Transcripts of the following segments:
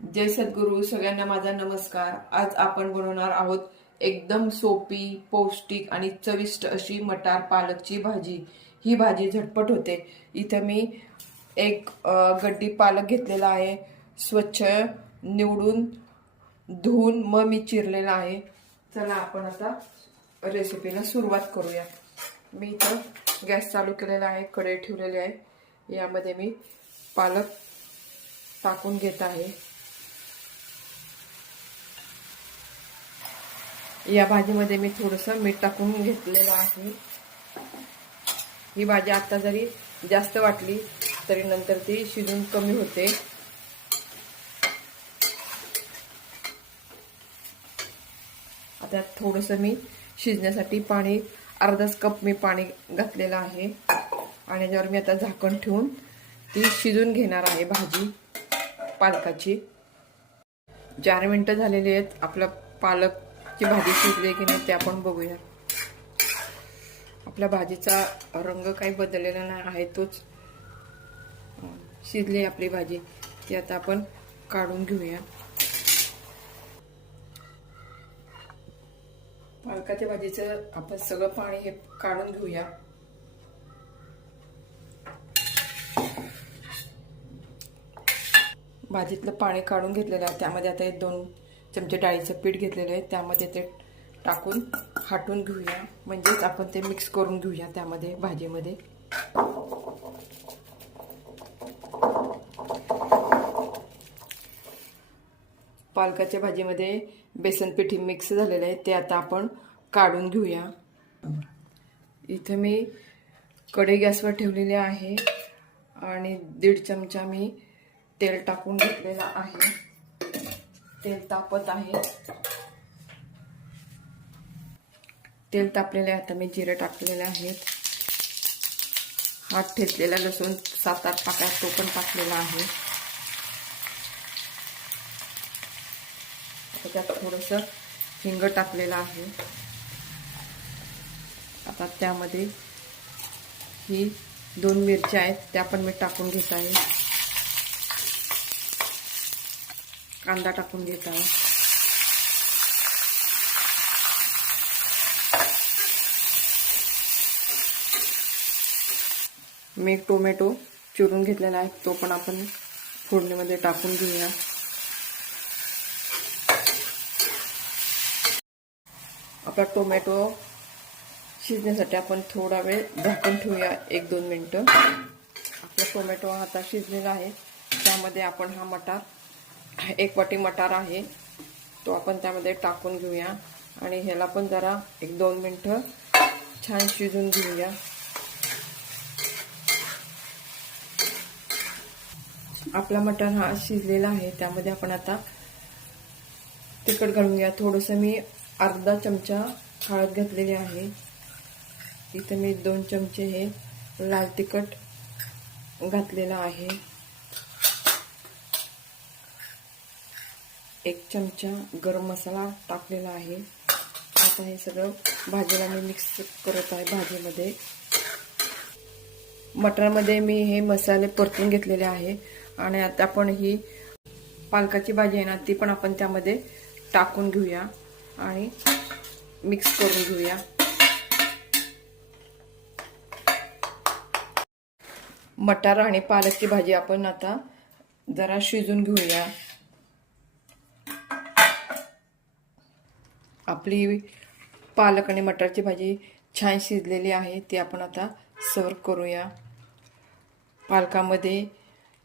जय सद्गुरू. सगळ्यांना माझा नमस्कार. आज आपण बनवणार आहोत एकदम सोपी, पौष्टिक आणि चविष्ट अशी मटार पालकची भाजी. ही भाजी झटपट होते. इथं मी एक गड्डी पालक घेतलेला आहे. स्वच्छ निवडून धुवून मग मी चिरलेला आहे. चला आपण आता रेसिपीला सुरुवात करूया. मी इथं गॅस चालू केलेला आहे, कढई ठेवलेली आहे. यामध्ये मी पालक टाकून घेत आहे. या भाजीमध्ये मी थोडंसं मीठ टाकून घेतलेलं आहे. ही भाजी आता जरी जास्त वाटली तरी नंतर ती शिजून कमी होते. आता थोडंसं मी शिजण्यासाठी पाणी, अर्धाच कप मी पाणी घातलेलं आहे आणि याच्यावर मी आता झाकण ठेवून ती शिजून घेणार आहे भाजी पालकाची. 4 मिनिटं झालेली आहेत. आपला पालकची भाजी शिजली की नाही ते आपण बघूया. आपल्या भाजीचा रंग काही बदललेला नाही आहे, तोच शिजली आपली भाजी. ती आता आपण काढून घेऊया. पालकाच्या भाजीचं आपण सगळं पाणी हे काढून घेऊया. भाजीतलं पाणी काढून घेतलेलं आहे. त्यामध्ये आता 2 चमचे डाळीचं पीठ घेतलेलं आहे. त्यामध्ये ते टाकून हाटून घेऊया. म्हणजेच आपण ते मिक्स करून घेऊया त्यामध्ये भाजीमध्ये. पालकाच्या भाजीमध्ये बेसन पिठी मिक्स झालेलं आहे, ते आता आपण काढून घेऊया. इथं मी कढई गॅसवर ठेवलेली आहे आणि 1.5 चमचा मी तेल टाकून घेतलेला आहे. तेल तापत आहे. तेल तापलेले आता मी जिरे टाकलेले आहेत. हात ठेचलेला लसूण 7-8 पाकळ्या तो पण टाकलेला आहे. आता त्यात थोडंसं हिंग टाकलेलं आहे. आता त्यामध्ये ही 2 मिरच्या आहेत, त्या पण मी टाकून घेत आहे. कांदा टाकून घेत आहे. मी एक टोमॅटो चिरून घेतलेला आहे, तो पण आपण फोडणीमध्ये टाकून घेऊया. आपला टोमॅटो शिजण्यासाठी आपण थोडा वेळ झाकून ठेवूया, 1-2 मिनिटं. आपला टोमॅटो आता शिजलेला आहे. त्यामध्ये आपण हा मटार, 1 वाटी मटार आहे, तो आपण त्यामध्ये टाकून घेऊया आणि ह्याला पण जरा 1-2 मिनिटं छान शिजून घेऊया. आपला मटार हा शिजलेला आहे. त्यामध्ये आपण आता तिखट घालून घ्या. थोडंसं मी अर्धा चमचा हळद घातलेली आहे. इथं मी 2 चमचे हे लाल तिखट घातलेलं आहे. 1 चमचा गरम मसाला टाकलेला आहे. आता हे सगळं भाजीला मी मिक्स करत आहे भाजीमध्ये. मटारमध्ये मी हे मसाले परतून घेतलेले आहे आणि आता आपण ही पालकाची भाजी आहे ना, ती पण आपण त्यामध्ये टाकून घेऊया आणि मिक्स करून घेऊया. मटार आणि पालकची भाजी आपण आता जरा शिजून घेऊया. आपली पालक आणि मटारची भाजी छान शिजलेली आहे. ती आपण आता सर्व करूया. पालकामध्ये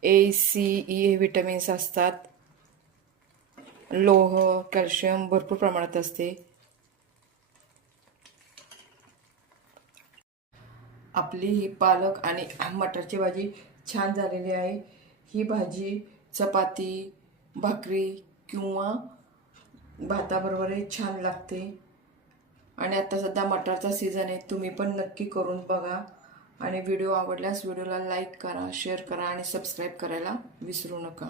A, C, E हे विटॅमिन्स असतात. लोह, कॅल्शियम भरपूर प्रमाणात असते. आपली ही पालक आणि मटारची भाजी छान झालेली आहे. ही भाजी चपाती, भाकरी किंवा भाताबरोबरही छान लागते. आणि आता सध्या मटारचा सीझन आहे. तुम्ही पण नक्की करून बघा. आणि व्हिडिओ आवडल्यास व्हिडिओला लाईक करा, शेअर करा आणि सबस्क्राईब करायला विसरू नका.